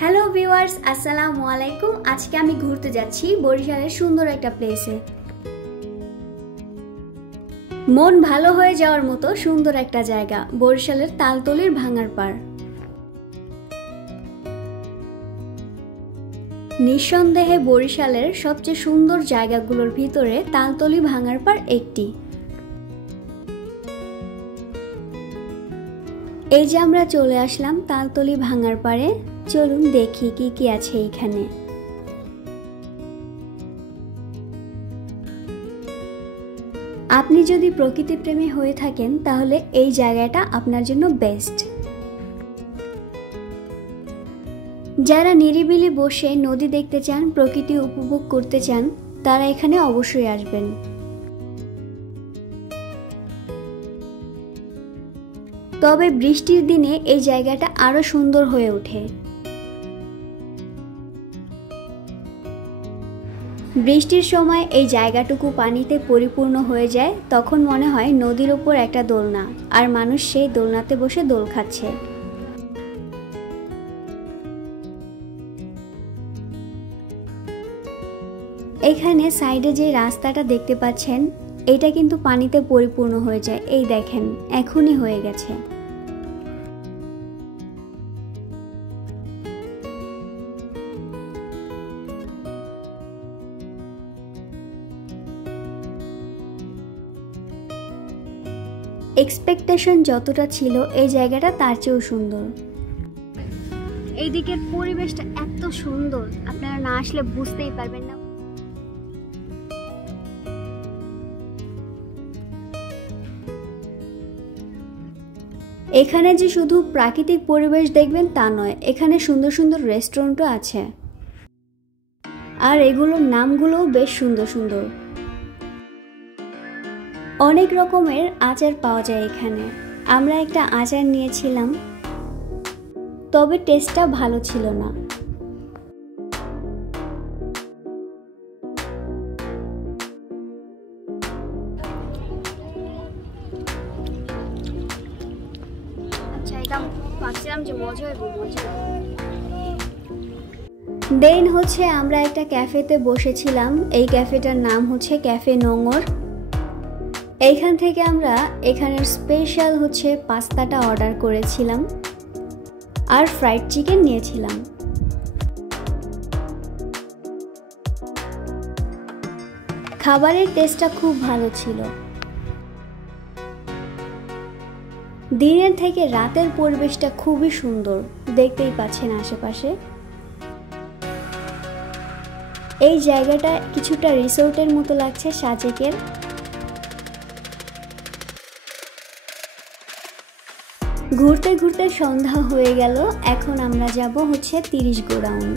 Hello viewers, আসসালামু আলাইকুম। আজকে আমি ঘুরতে যাচ্ছি বরিশালের সুন্দর একটা প্লেসে। মন ভালো হয়ে যাওয়ার মতো সুন্দর একটা জায়গা, বরিশালের তালতলির ভাঙারপাড়। নিঃসন্দেহে বরিশালের সবচেয়ে সুন্দর জায়গাগুলোর ভিতরে তালতলি ভাঙারপাড় একটি। এই যে আমরা চলে আসলাম তালতলি ভাঙারপাড়ে। চলুন দেখি কি কি আছে এইখানে। আপনি যদি প্রকৃতিপ্রেমী হয়ে থাকেন তাহলে এই জায়গাটা আপনার জন্য বেস্ট। যারা নিরিবিলি বসে নদী দেখতে চান, প্রকৃতি উপভোগ করতে চান, তারা এখানে অবশ্যই আসবেন। তবে বৃষ্টির দিনে এই জায়গাটা আরো সুন্দর হয়ে ওঠে। বৃষ্টির সময় এই জায়গাটুকু পানিতে পরিপূর্ণ হয়ে যায়, তখন মনে হয় নদীর ওপর একটা দোলনা, আর মানুষ সেই দোলনাতে বসে দোল খাচ্ছে। এখানে সাইডে যে রাস্তাটা দেখতে পাচ্ছেন, এটা কিন্তু পানিতে পরিপূর্ণ হয়ে যায়। এই দেখেন, এখনই হয়ে গেছে। এক্সপেকটেশন যতটা ছিল এই জায়গাটা তার চেয়েও সুন্দর। এই দিকের পরিবেশটা এত সুন্দর, আপনারা না আসলে বুঝতেই পারবেন না। এখানে যে শুধু প্রাকৃতিক পরিবেশ দেখবেন তা নয়, এখানে সুন্দর সুন্দর রেস্টুরেন্টও আছে, আর এগুলোর নামগুলোও বেশ সুন্দর সুন্দর। অনেক রকমের আচার পাওয়া যায় এখানে। আমরা একটা আচার নিয়েছিলাম, তবে টেস্টটা ভালো ছিল না। দেন হচ্ছে আমরা একটা ক্যাফেতে বসেছিলাম। এই ক্যাফেটার নাম হচ্ছে ক্যাফে নোঙর। এইখান থেকে আমরা এখানের স্পেশাল হচ্ছে পাস্তাটা অর্ডার করেছিলাম আর ফ্রাইড চিকেন নিয়েছিলাম। খাবারের টেস্টটা খুব ভালো ছিল। দিনের থেকে রাতের পরিবেশটা খুবই সুন্দর, দেখতেই পাচ্ছেন আশেপাশে। এই জায়গাটা কিছুটা রিসোর্টের মতো লাগছে, সাজেকের। ঘুরতে ঘুরতে সন্ধ্যা হয়ে গেল। এখন আমরা যাব হচ্ছে 30 গোডাউন।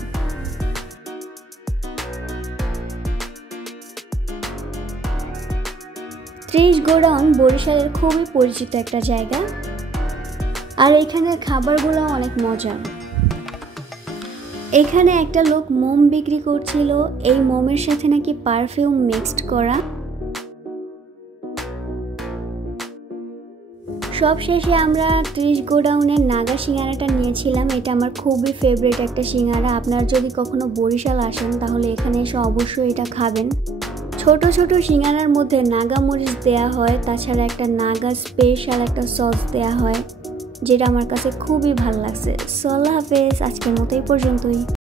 30 গোডাউন বরিশালের খুবই পরিচিত একটা জায়গা, আর এখানের খাবারগুলো অনেক মজার। এখানে একটা লোক মোম বিক্রি করছিল, এই মোমের সাথে নাকি পারফিউম মিক্সড করা। সব শেষে আমরা 30 গোডাউনের নাগা সিঙ্গারাটা নিয়েছিলাম। এটা আমার খুবই ফেভারিট একটা সিঙ্গারা। আপনারা যদি কখনো বরিশাল আসেন তাহলে এখানে এসে অবশ্যই এটা খাবেন। ছোট ছোট সিঙ্গারার মধ্যে নাগা মরিচ দেয়া হয়, তাছাড়া একটা নাগা স্পেশাল একটা সস দেয়া হয়, যেটা আমার কাছে খুবই ভালো লাগছে। আল্লাহ হাফেজ, আজকের মতো এই পর্যন্তই।